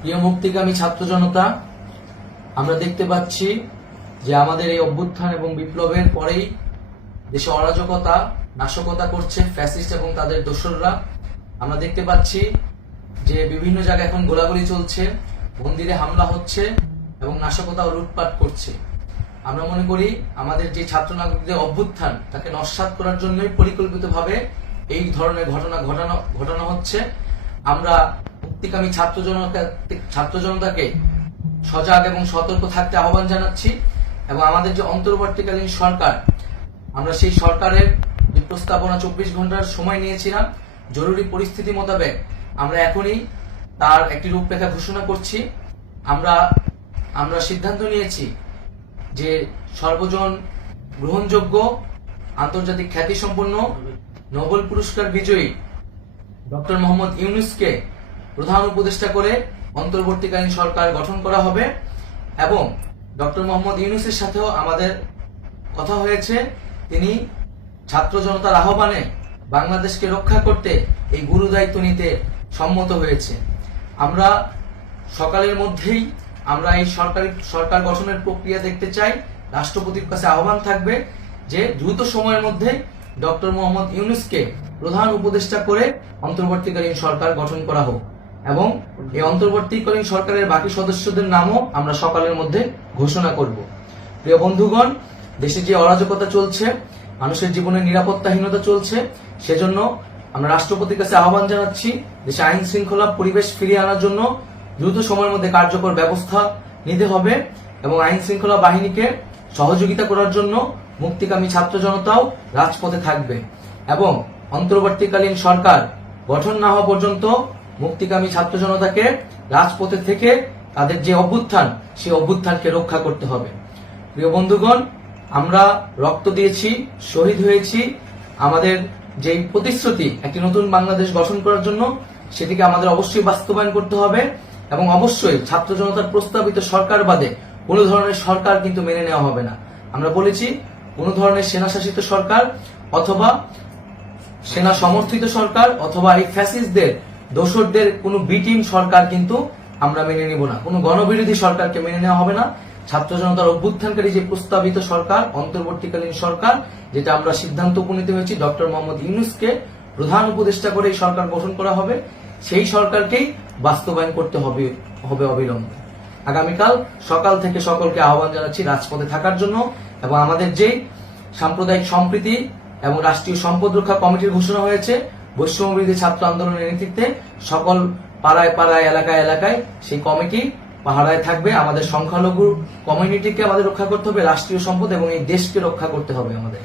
প্রিয় মুক্তিকামী ছাত্র জনতা, আমরা দেখতে পাচ্ছি যে আমাদের এই অভ্যুত্থান এবং বিপ্লবের পরেই দেশে অরাজকতা নাশকতা করছে ফ্যাসিস্ট এবং তাদের দোসররা। আমরা দেখতে পাচ্ছি যে বিভিন্ন জায়গায় এখন গোলাগুলি চলছে, মন্দিরে হামলা হচ্ছে এবং নাশকতা ও লুটপাট করছে। আমরা মনে করি আমাদের যে ছাত্র নাগরিকদের অভ্যুত্থান তাকে নস্যাৎ করার জন্যই পরিকল্পিতভাবে এই ধরনের ঘটনা ঘটানো হচ্ছে। আমরা মুক্তিকামী ছাত্র জনতাকে সজাগ এবং সতর্ক থাকতে আহ্বান জানাচ্ছি এবং আমাদের যে অন্তর্বর্তীকালীন সরকার, আমরা সেই সরকারের যে প্রস্তাবনা 24 ঘন্টার সময় নিয়েছিলাম, জরুরি পরিস্থিতি মোতাবেক আমরা এখনই তার একটি রূপরেখা ঘোষণা করছি। আমরা সিদ্ধান্ত নিয়েছি যে সর্বজন গ্রহণযোগ্য আন্তর্জাতিক খ্যাতিসম্পন্ন নোবেল পুরস্কার বিজয়ী ডক্টর মোহাম্মদ ইউনূসকে প্রধান উপদেষ্টা করে অন্তর্বর্তীকালীন সরকার গঠন করা হবে এবং ডক্টর মোহাম্মদ ইউনূসের সাথেও আমাদের কথা হয়েছে। তিনি ছাত্র জনতার আহ্বানে বাংলাদেশকে রক্ষা করতে এই গুরু দায়িত্ব নিতে সম্মত হয়েছে। আমরা সকালের মধ্যেই আমরা এই সরকার গঠনের প্রক্রিয়া দেখতে চাই। রাষ্ট্রপতির কাছে আহ্বান থাকবে যে দ্রুত সময়ের মধ্যে ডক্টর মোহাম্মদ ইউনূসকে প্রধান উপদেষ্টা করে অন্তর্বর্তীকালীন সরকার গঠন করা হোক এবং এই অন্তর্বর্তীকালীন সরকারের বাকি সদস্যদের নামও আমরা সকালের মধ্যে ঘোষণা করব। প্রিয় বন্ধুগণ, দেশে যে অরাজকতা চলছে, মানুষের জীবনে নিরাপত্তাহীনতা চলছে, সেজন্য আমরা রাষ্ট্রপতির কাছে আহ্বান জানাচ্ছি দেশে আইন শৃঙ্খলা পরিবেশ ফিরিয়ে আনার জন্য দ্রুত সময়ের মধ্যে কার্যকর ব্যবস্থা নিতে হবে এবং আইন শৃঙ্খলা বাহিনীকে সহযোগিতা করার জন্য মুক্তিকামী ছাত্র জনতাও রাজপথে থাকবে এবং অন্তর্বর্তীকালীন সরকার গঠন না হওয়া পর্যন্ত মুক্তিকামী ছাত্র জনতাকে রাজপথে থেকে তাদের যে অভ্যুত্থান, সেই অভ্যুত্থানকে রক্ষা করতে হবে। প্রিয় বন্ধুগণ, আমরা রক্ত দিয়েছি, শহীদ হয়েছি। আমাদের যে প্রতিশ্রুতি একটি নতুন বাংলাদেশ গঠন করার জন্য, সেটিকে আমাদের অবশ্যই বাস্তবায়ন করতে হবে এবং অবশ্যই ছাত্র জনতার প্রস্তাবিত সরকার বাদে কোনো ধরনের সরকার কিন্তু মেনে নেওয়া হবে না। আমরা বলেছি কোনো ধরনের সেনা শাসিত সরকার অথবা সেনা সমর্থিত সরকার অথবা এই ফ্যাসিস্টদের দোসরদের কোনো বিটিম সরকার কিন্তু আমরা মেনে নিব না। কোনো গণবিরোধী সরকারকে মেনে নেওয়া হবে না। ছাত্র জনতার অভ্যুত্থানকারী যে প্রস্তাবিত সরকার, অন্তর্বর্তীকালীন সরকার, যেটা আমরা সিদ্ধান্ত উপনীত হয়েছি ডক্টর মোহাম্মদ ইউনূসকে প্রধান উপদেষ্টা করে এই সরকার গঠন করা হবে, সেই সরকারকেই বাস্তবায়ন করতে হবে অবিলম্বে। আগামীকাল সকাল থেকে সকলকে আহ্বান জানাচ্ছি রাজপথে থাকার জন্য এবং আমাদের যে সাম্প্রদায়িক সম্প্রীতি এবং রাষ্ট্রীয় সম্পদ রক্ষা কমিটির ঘোষণা হয়েছে বৈষম্যবিরোধী ছাত্র আন্দোলনের নেতৃত্বে, সকল পাড়ায় পাড়ায় এলাকায় এলাকায় সেই কমিটি পাহারায় থাকবে। আমাদের সংখ্যালঘু কমিউনিটিকে আমাদের রক্ষা করতে হবে, রাষ্ট্রীয় সম্পদ এবং এই দেশকে রক্ষা করতে হবে আমাদের।